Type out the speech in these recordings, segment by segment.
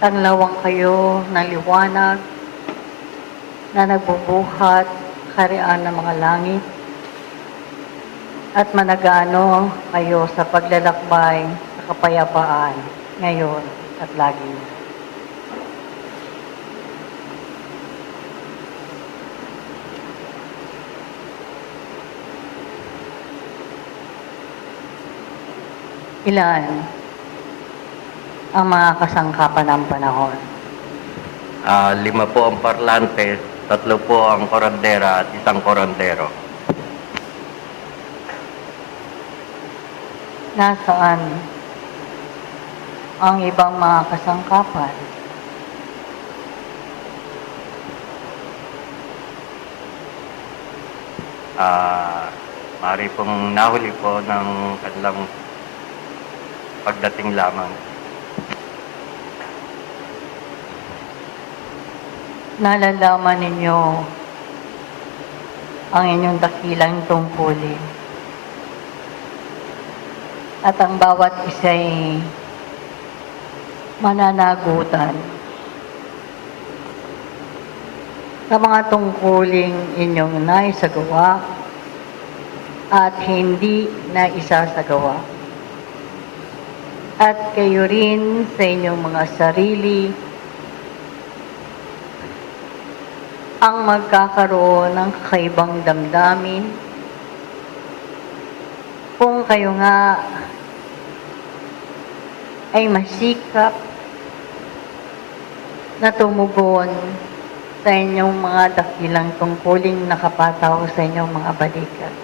Tanglawang kayo ng liwanag na nagbubuhat kaharian ng mga langit at managano kayo sa paglalakbay sa kapayapaan ngayon at lagi. Ilan ang mga kasangkapan ng panahon? 5 po ang parlante, 3 po ang korandera at 1 korandero. Nasaan ang ibang mga kasangkapan? Maaari pong nahuli po ng kanilang pagdating lamang. Nalalaman ninyo ang inyong dakilang tungkulin. At ang bawat isa'y mananagutan sa mga tungkuling inyong naisagawa at hindi naisasagawa. At kayo rin sa inyong mga sarili ang magkakaroon ng kakaibang damdamin kung kayo nga ay masikap na tumugon sa inyong mga dakilang tungkuling nakapataw sa inyong mga balikat.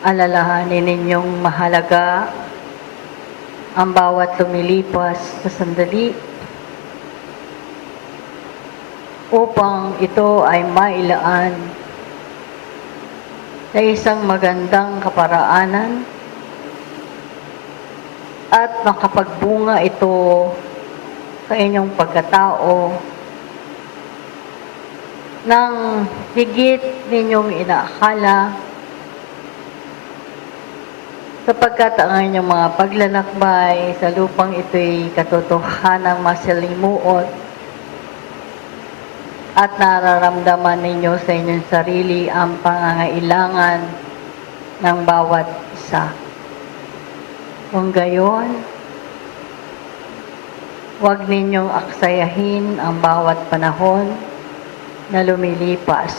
Alalahanin ninyong mahalaga ang bawat lumilipas na sandali upang ito ay mailaan sa isang magandang kaparaanan at makapagbunga ito sa inyong pagkatao ng higit ninyong inaakala, sapagkat ang inyong mga paglalakbay sa lupang ito'y katotohanang masalimuot at nararamdaman ninyo sa inyong sarili ang pangangailangan ng bawat isa. Kung gayon, huwag ninyong aksayahin ang bawat panahon na lumilipas.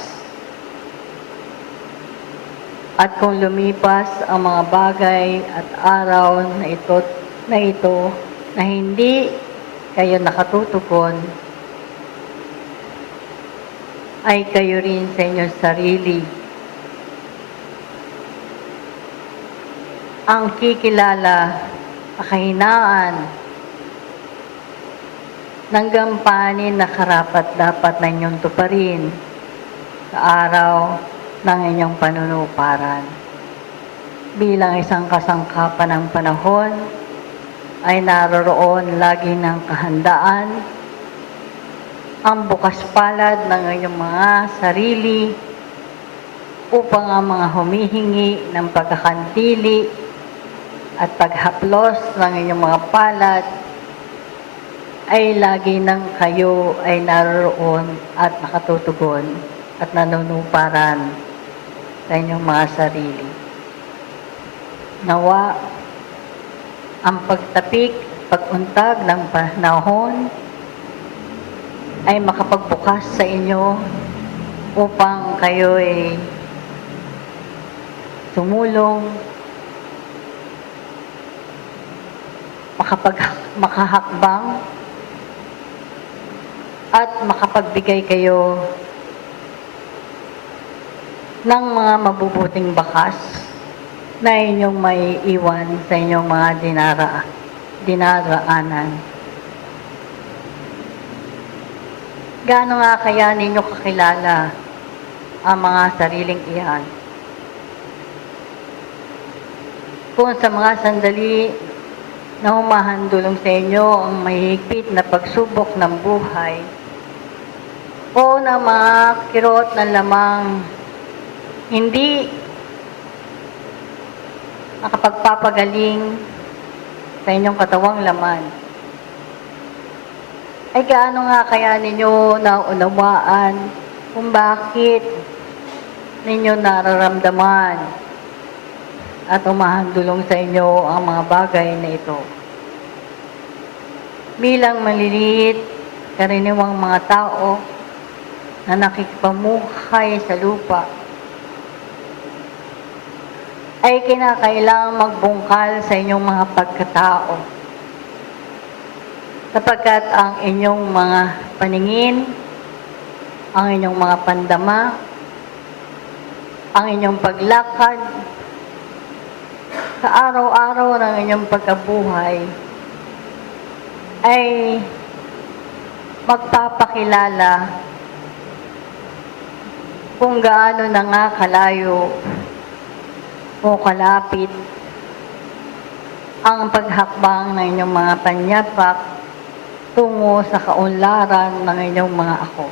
At kung lumipas ang mga bagay at araw na ito na hindi kayo nakatutugon, ay kayo rin sa inyong sarili ang kikilala sa kahinaan ng gampanin na karapat-dapat na inyong tuparin sa araw ng inyong panunuparan. Bilang isang kasangkapan ng panahon, ay naroroon lagi ng kahandaan ang bukas palad ng inyong mga sarili upang ang mga humihingi ng pagkakantili at paghaplos ng inyong mga palad ay lagi nang kayo ay naroroon at nakatutugon at nanunuparan sa inyong mga sarili. Nawa ang pagtapik, pag-untag ng panahon ay makapagbukas sa inyo upang kayo ay tumulong, makahakbang, at makapagbigay kayo ng mga mabubuting bakas na inyong may iwan sa inyong mga dinaraanan. Gaano nga kaya ninyo kakilala ang mga sariling iyan? Kung sa mga sandali na humahandulong sa inyo ang mahigpit na pagsubok ng buhay o na mga kirot na lamang hindi nakapagpapagaling sa inyong katawang laman, ay gaano nga kaya ninyo naunawaan kung bakit ninyo nararamdaman at umahandulong sa inyo ang mga bagay na ito. Bilang maliliit, karaniwang mga tao na nakikipamuhay sa lupa, ay kinakailangang magbungkal sa inyong mga pagkatao. Sapagkat ang inyong mga paningin, ang inyong mga pandama, ang inyong paglakad, sa araw-araw ng inyong pagkabuhay, ay magpapakilala kung gaano na nga kalayo o kalapit ang paghakbang ng inyong mga panyapak tungo sa kaunlaran ng inyong mga ako.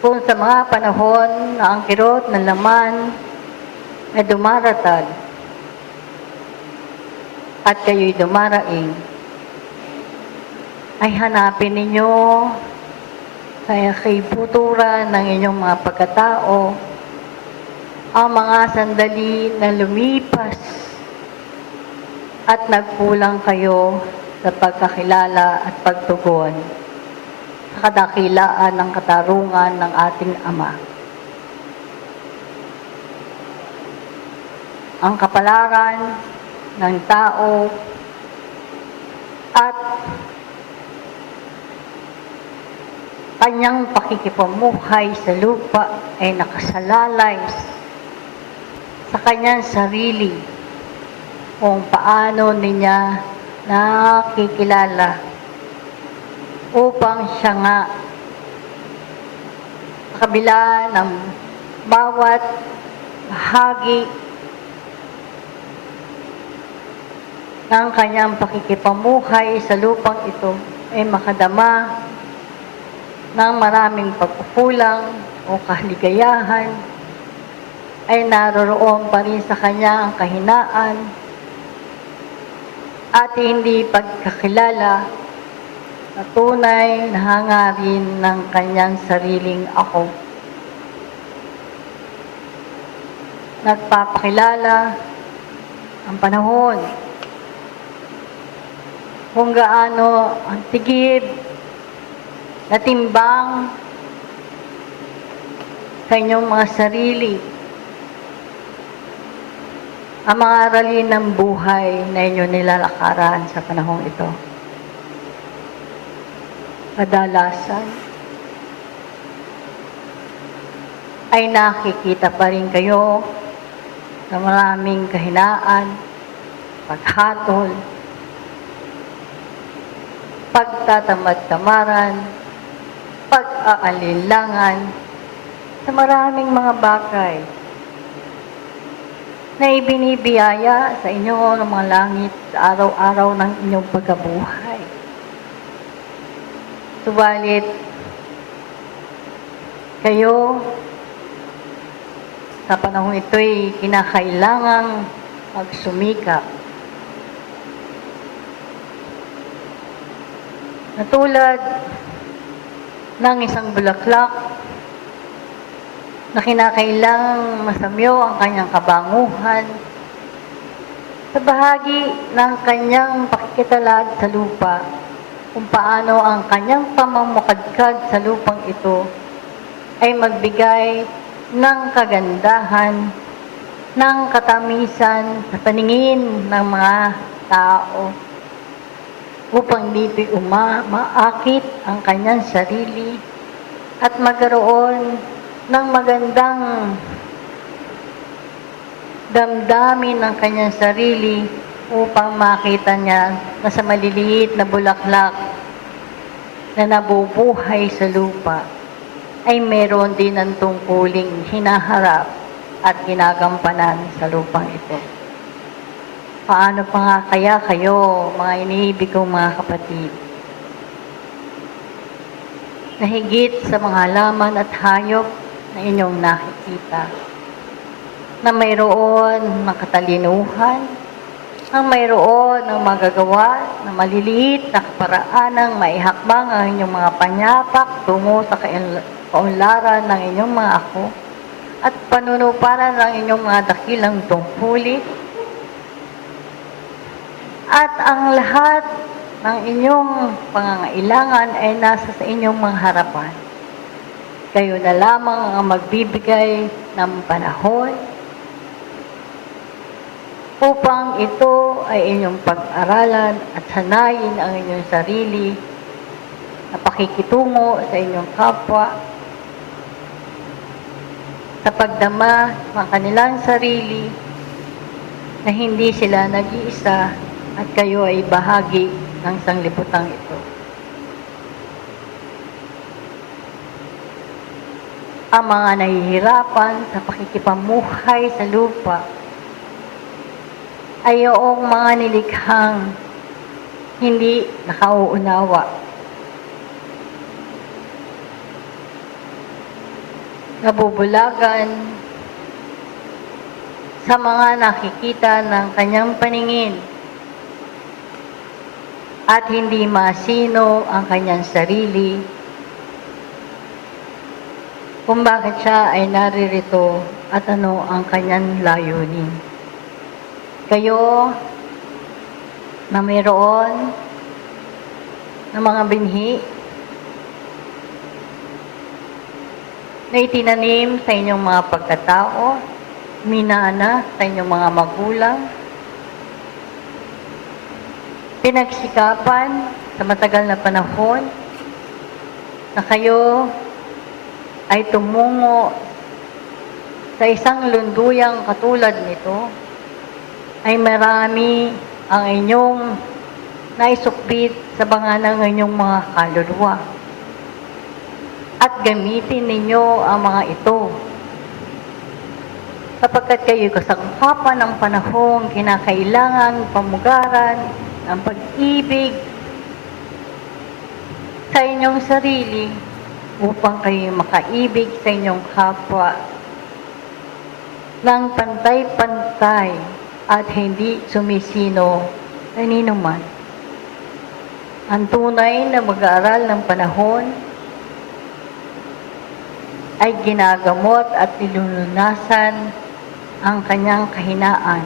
Kung sa mga panahon na ang kirot ng laman ay dumaratag at kayo'y dumaraing, ay hanapin ninyo sa kaibuturan ng inyong mga pagkatao ang mga sandali na lumipas at nagkulang kayo sa pagkakilala at pagtugon sa kadakilaan ng katarungan ng ating Ama. Ang kapalaran ng tao at kanyang pakikipamuhay sa lupa ay nakasalalay sa kanyang sarili kung paano niya nakikilala upang siya nga sa kabila ng bawat bahagi ng kanyang pakikipamuhay sa lupang ito ay makadama ng maraming pagkukulang o kaligayahan, ay naroroon pa rin sa kanya ang kahinaan at hindi pagkakilala na tunay na hangarin ng kanyang sariling ako. Nagpapakilala ang panahon kung gaano ang tigib na timbang sa inyong mga sarili ang mga aralin ng buhay na inyong nilalakaran sa panahong ito. Kadalasan ay nakikita pa rin kayo sa maraming kahinaan, paghatol, pagtatamad-tamaran, pag-aalinlangan sa maraming mga bagay na ibinibiyaya sa inyo ng mga langit sa araw-araw ng inyong pagkabuhay. Subalit, kayo sa panahong ito'y kinakailangang magsumikap. Na tulad ng isang bulaklak na kinakailangang masamyo ang kanyang kabanguhan sa bahagi ng kanyang pakikitalad sa lupa, kung paano ang kanyang pamamukadkad sa lupang ito ay magbigay ng kagandahan, ng katamisan sa paningin ng mga tao upang dito'y maakit ang kanyang sarili at magkaroon ng magandang damdamin ng kanyang sarili upang makita niya na sa maliliit na bulaklak na nabubuhay sa lupa ay meron din ang tungkuling hinaharap at ginagampanan sa lupang ito. Paano pa nga kaya kayo, mga iniibig kong mga kapatid, na higit sa mga halaman at hayop na inyong nakikita, na mayroon makatalinuhan, ang mayroon ng magagawa na maliliit na kaparaanang maihakbang ang inyong mga panyapak tungo sa kaunlaran ng inyong mga ako at panunuparan ng inyong mga dakilang tungkulin at ang lahat ng inyong pangangailangan ay nasa sa inyong mga harapan. Kayo na lamang ang magbibigay ng panahon upang ito ay inyong pag-aralan at sanayin ang inyong sarili na pakikitungo sa inyong kapwa sa pagdama ng kanilang sarili na hindi sila nag-iisa at kayo ay bahagi ng sanglibutang ito. Ang mga nahihirapan sa pakikipamuhay sa lupa ay yung mga nilikhang hindi nakauunawa. Nabubulagan sa mga nakikita ng kanyang paningin at hindi masino ang kanyang sarili kung bakit siya ay naririto at ano ang kanyang layunin. Kayo na mayroon ng mga binhi na itinanim sa inyong mga pagkatao, minana sa inyong mga magulang, pinagsikapan sa matagal na panahon na kayo ay tumungo sa isang lunduyang katulad nito, ay marami ang inyong naisukbit sa banga ng inyong mga kaluluwa. At gamitin ninyo ang mga ito sapagkat kayo kasangkapan ng panahong kinakailangan pamugaran ng pag-ibig sa inyong sarili upang kayo makaibig sa inyong kapwa ng pantay-pantay at hindi sumisino kaninuman. Ang tunay na mag-aaral ng panahon ay ginagamot at nilulunasan ang kanyang kahinaan.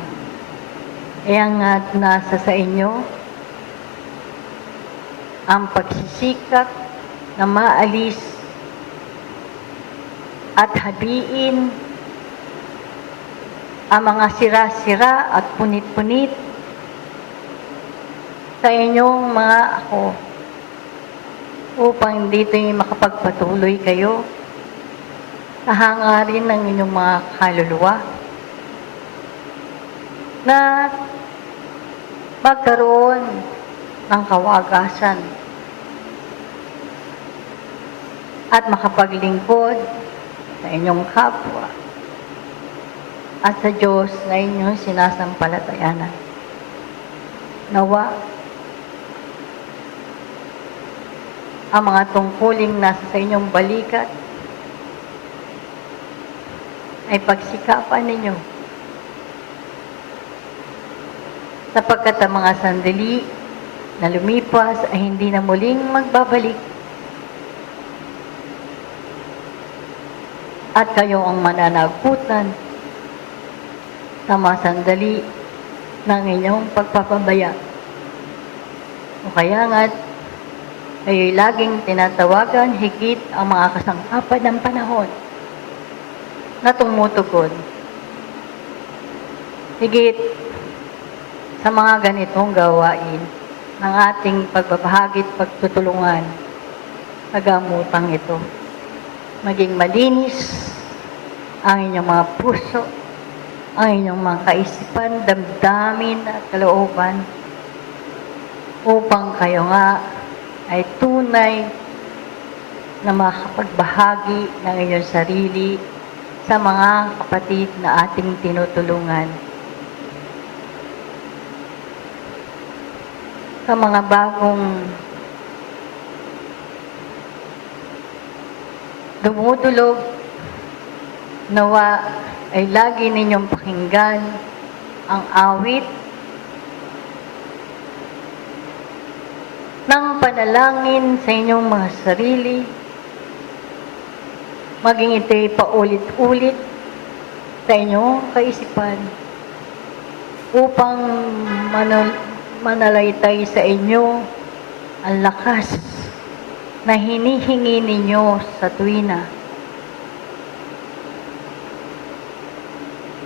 Kaya nga nasa sa inyo ang pagsisikap na maalis at habiin ang mga sira-sira at punit-punit sa inyong mga ako upang dito makapagpatuloy kayo sa hangarin ng inyong mga kaluluwa na magkaroon ng kawagasan at makapaglingkod sa inyong kapwa at sa Diyos na inyong sinasampalatayanan. Nawa, ang mga tungkuling nasa sa inyong balikat ay pagsikapan ninyo sapagkat ang mga sandali na lumipas ay hindi na muling magbabalik at kayo ang mananagutan sa mga sandali ng inyong pagpapabaya. O kaya nga't kayo'y laging tinatawagan higit ang mga kasangkapan ng panahon na tumutugon. Higit sa mga ganitong gawain ng ating pagbabahagi at pagtutulungan sa gamutang ito. Maging malinis ang inyong mga puso, ang inyong mga kaisipan, damdamin at kalooban upang kayo nga ay tunay na makapagbahagi ng inyong sarili sa mga kapatid na ating tinutulungan. Sa mga bagong dumudulog, nawa ay lagi ninyong pakinggan ang awit ng panalangin sa inyong mga sarili, maging ito'y paulit-ulit sa inyong kaisipan upang manalaytay sa inyo ang lakas na hinihingi ninyo sa tuwina.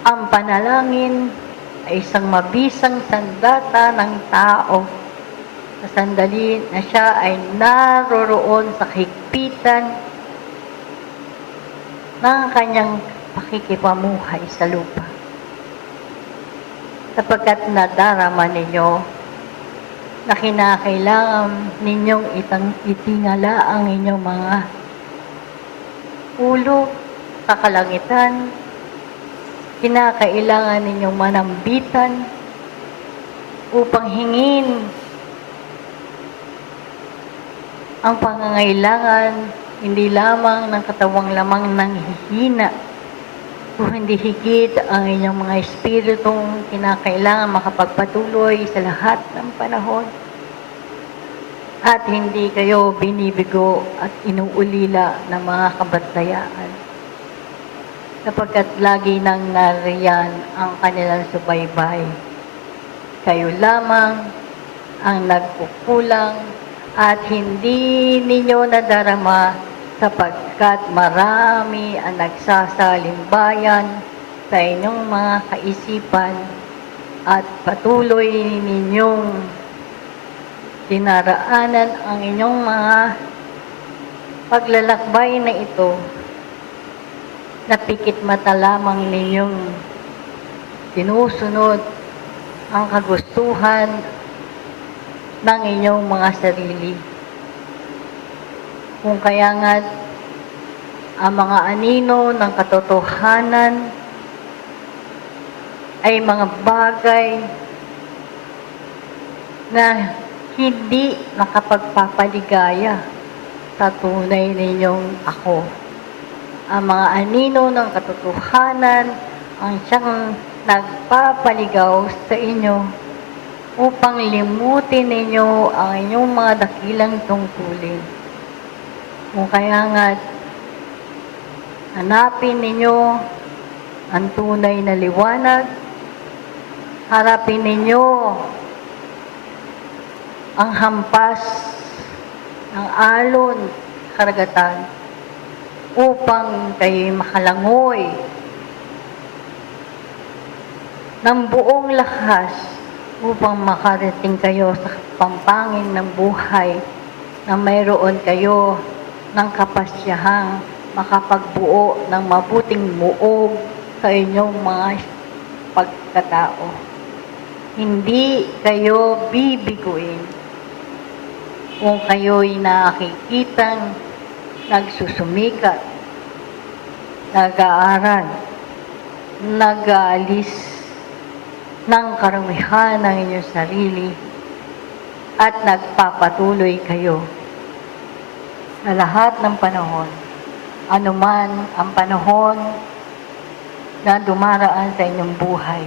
Ang panalangin ay isang mabisang sandata ng tao sa sandali na siya ay naroroon sa higpitan ng kanyang pakikipamuhay sa lupa. Sapagkat nadarama ninyo na kinakailangan ninyong itingala ang inyong mga ulo sa kalangitan, kinakailangan ninyong manambitan upang hingin ang pangangailangan hindi lamang ng katawang lamang ng hihina, kung hindi higit ang inyong mga espiritong kinakailangan makapagpatuloy sa lahat ng panahon. At hindi kayo binibigo at inuulila ng mga kabatayaan. Sapagkat lagi nang nariyan ang kanilang subaybay. Kayo lamang ang nagkukulang at hindi ninyo nadarama sapagkat marami ang nagsasalimbayan sa inyong mga kaisipan at patuloy ninyong dinaraanan ang inyong mga paglalakbay na ito na pikit mata lamang ninyong sinusunod ang kagustuhan ng inyong mga sarili. Kung kaya nga ang mga anino ng katotohanan ay mga bagay na hindi nakapagpapaligaya sa tunay ninyong ako. Ang mga anino ng katotohanan ang siyang nagpapaligaw sa inyo upang limutin ninyo ang inyong mga dakilang tungkulin. Kung kaya nga, hanapin ninyo ang tunay na liwanag, harapin ninyo ang hampas ng alon karagatan upang kayo'y makalangoy ng buong lakas upang makarating kayo sa pampangin ng buhay na mayroon kayo ng kapasyahang makapagbuo ng mabuting muog sa inyong mga pagkatao. Hindi kayo bibiguin kung kayo'y nakikitang nagsusumikat, nag-aaral, nag-aalis ng karamihan ng inyong sarili at nagpapatuloy kayo sa lahat ng panahon, anuman ang panahon na dumaraan sa inyong buhay,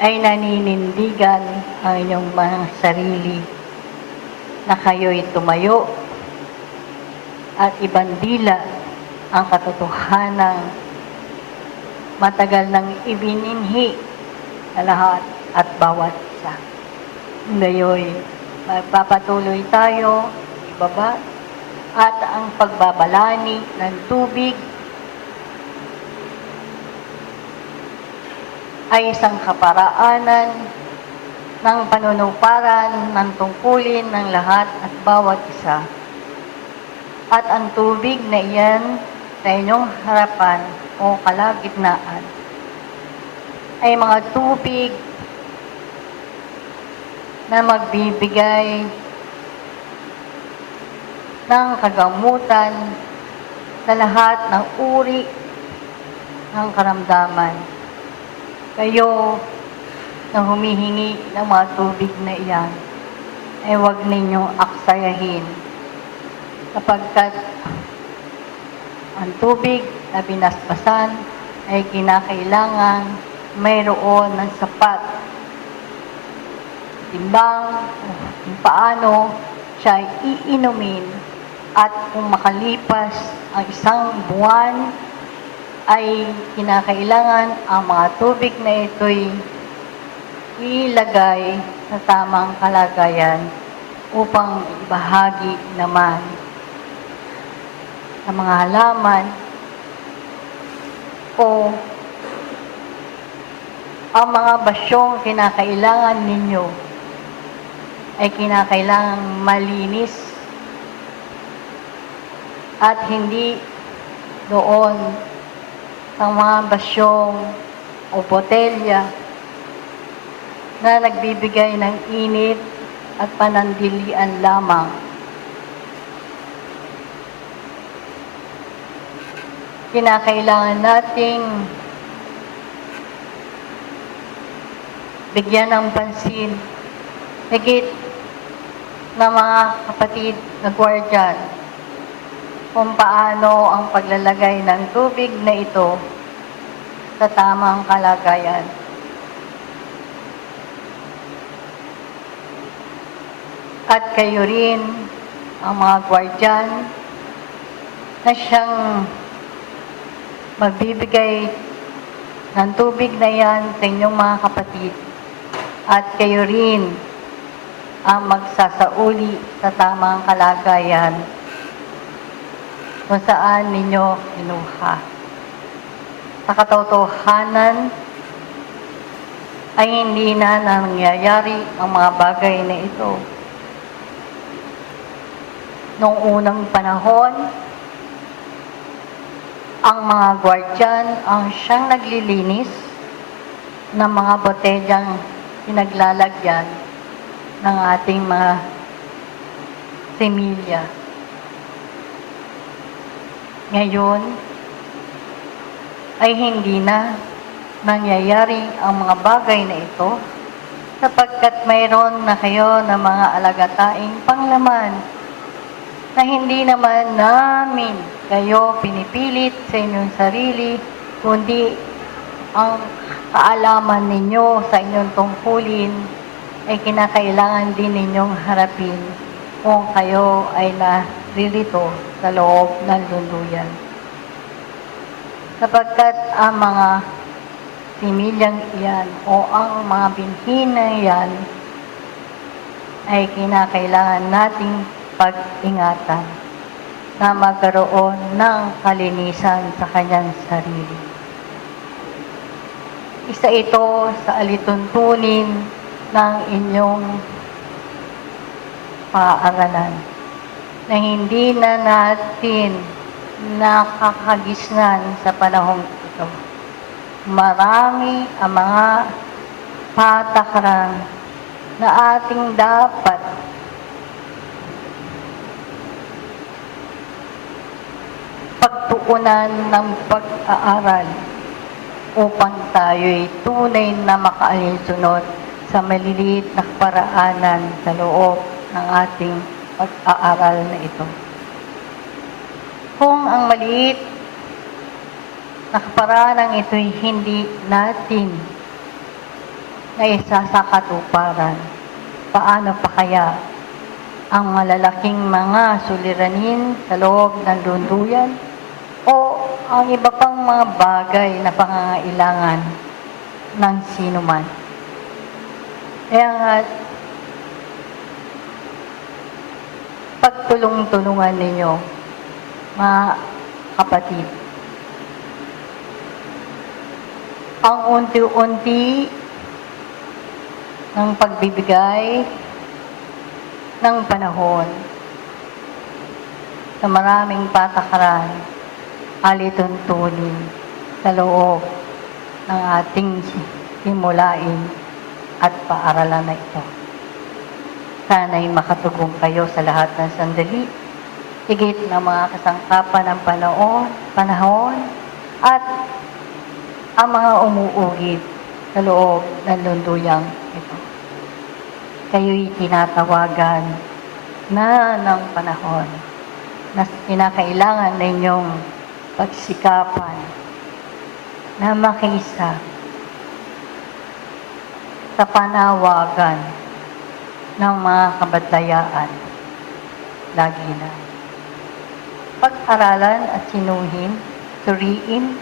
ay naninindigan ang inyong mga sarili na kayo'y tumayo at ibandila ang katotohanang matagal nang ibininhi sa lahat at bawat isa. Ngayon, magpapatuloy tayo, ibaba, at ang pagbabalani ng tubig ay isang kaparaanan ng panunuparan ng tungkulin ng lahat at bawat isa. At ang tubig na iyan sa inyong harapan o kalagitnaan ay mga tubig na magbibigay ng kagamutan sa lahat ng uri ng karamdaman. Kayo na humihingi ng mga tubig na iyan ay huwag ninyong aksayahin sapagkat ang tubig na binasbasan ay kinakailangan mayroon ng sapat timbang, kung paano siya iinumin, at kung makalipas ang isang buwan ay kinakailangan ang mga tubig na ito'y ilagay sa tamang kalagayan upang ibahagi naman sa mga halaman o ang mga basyong kinakailangan ninyo ay kinakailangang malinis at hindi doon sa mga basyong o botelya na nagbibigay ng init at panandilian lamang. Kinakailangan nating bigyan ng pansin higit na mga kapatid na guardian kung paano ang paglalagay ng tubig na ito sa tamang kalagayan. At kayo rin, ang mga guardian, na siyang magbibigay ng tubig na yan sa inyong mga kapatid. At kayo rin ang magsasauli sa tamang kalagayan kung saan ninyo kinuha. Sa katotohanan ay hindi na nangyayari ang mga bagay na ito. Noong unang panahon, ang mga guardian ang siyang naglilinis ng mga botelyang pinaglalagyan ng ating mga semilya. Ngayon, ay hindi na nangyayari ang mga bagay na ito sapagkat mayroon na kayo na mga alagataing panglaman na hindi naman namin kayo pinipilit sa inyong sarili, kundi ang kaalaman ninyo sa inyong tungkulin ay kinakailangan din ninyong harapin kung kayo ay naririto sa loob ng lunduyan. Sapagkat ang mga similyang iyan o ang mga binhi na iyan ay kinakailangan nating pag-ingatan na magkaroon ng kalinisan sa kanyang sarili. Isa ito sa alituntunin ng inyong paaralan na hindi na natin nakakagisnan sa panahong ito. Marami ang mga patakaran na ating dapat pagtuunan ng pag-aaral upang tayo'y tunay na makaalinsunod sa maliliit na paraanan sa loob ng ating pag-aaral na ito. Kung ang maliit na kaparaanan ito'y hindi natin na isa sa katuparan, paano pa kaya ang malalaking mga suliranin sa loob ng lunduyan o ang iba pang mga bagay na pangangailangan ng sinuman? Kaya nga, pagtulong-tulungan ninyo, mga kapatid, ang unti-unti ng pagbibigay ng panahon sa maraming patakaran, alituntunin sa loob ng ating simulain at paaralan na ito. Sana'y makatugong kayo sa lahat ng sandali, higit na mga kasangkapan ng panahon at ang mga umuugit sa loob ng lunduyang ito. Kayo'y tinatawagan na ng panahon na kinakailangan ninyong pagsikapan na makiisa sa panawagan ng mga kabatlayaan. Lagi na. Pag-aralan at sinuhin, suriin,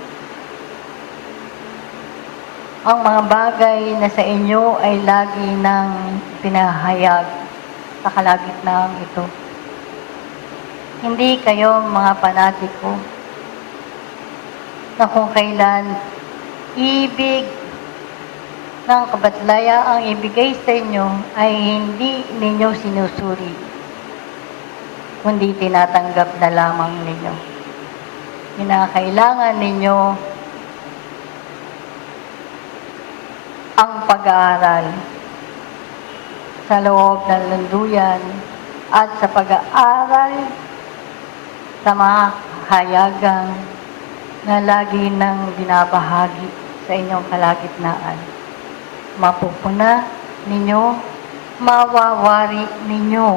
ang mga bagay na sa inyo ay lagi nang pinahayag sa kalagitnaan ito. Hindi kayo mga panatiko na kung kailan ibig ng kabatlaya ang ibigay sa inyo ay hindi ninyo sinusuri, kundi tinatanggap na lamang ninyo. Kinakailangan ninyo ang pag-aaral sa loob ng lunduyan at sa pag-aaral sa mga hayagang na lagi nang binabahagi sa inyong kalagitnaan. Mapupuna ninyo, mawawari ninyo,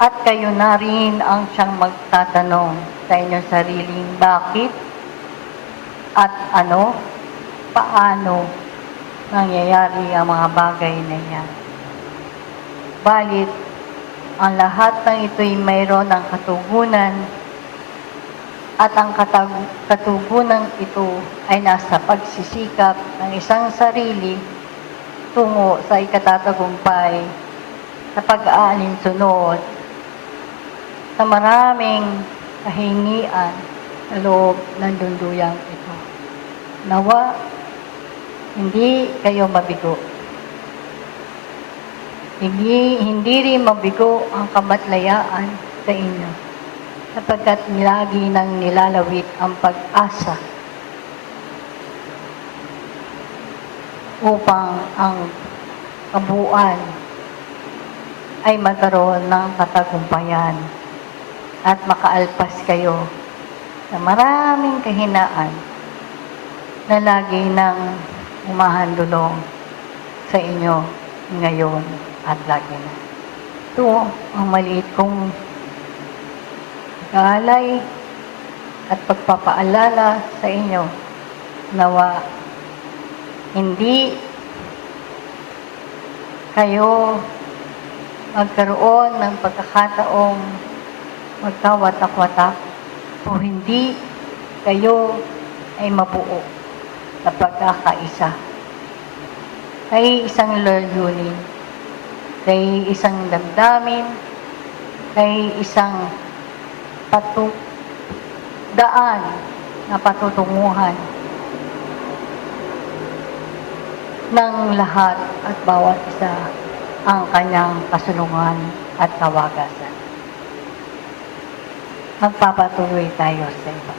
at kayo na rin ang siyang magtatanong sa inyong sariling bakit at ano, paano nangyayari ang mga bagay na yan. Balit, ang lahat ng ito'y mayroon ng katugunan at ang katugunan ito ay nasa pagsisikap ng isang sarili tungo sa ikatatagumpay sa pag-aalinsunod sa maraming kahingian sa loob ng dunduyang ito. Nawa, hindi kayo mabigo. Hindi rin mabigo ang kabatlayaan sa inyo, sapagkat lagi nang nilalawit ang pag-asa upang ang kabuuan ay magkaroon ng katagumpayan at makaalpas kayo sa maraming kahinaan na lagi nang umahandulong sa inyo ngayon at lagi na. Ito ang maliit kong galay at pagpapaalala sa inyo. Nawa hindi kayo magkaroon ng pagkakataong magkawatak-watak o hindi kayo ay mabuo sa pagkakaisa. Kay isang layunin, kay isang damdamin, kay isang daan na patutunguhan ng lahat at bawat isa ang kanyang kasulungan at kawagasan. Magpapatuloy tayo sa iba.